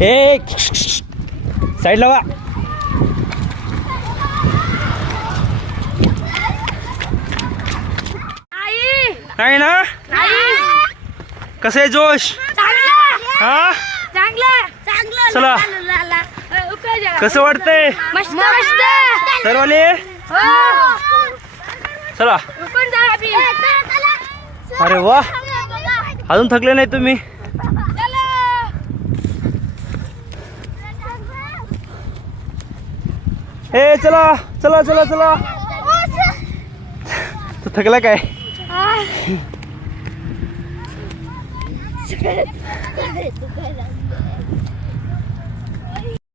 A side लावा. नाही ना. कसं आहे जोश? हा चला. कसं वाटतंय सर्वाले? चला. अरे वा, अजून थकले नाही तुम्ही? ए चला चला चला चला. तू थकला काय?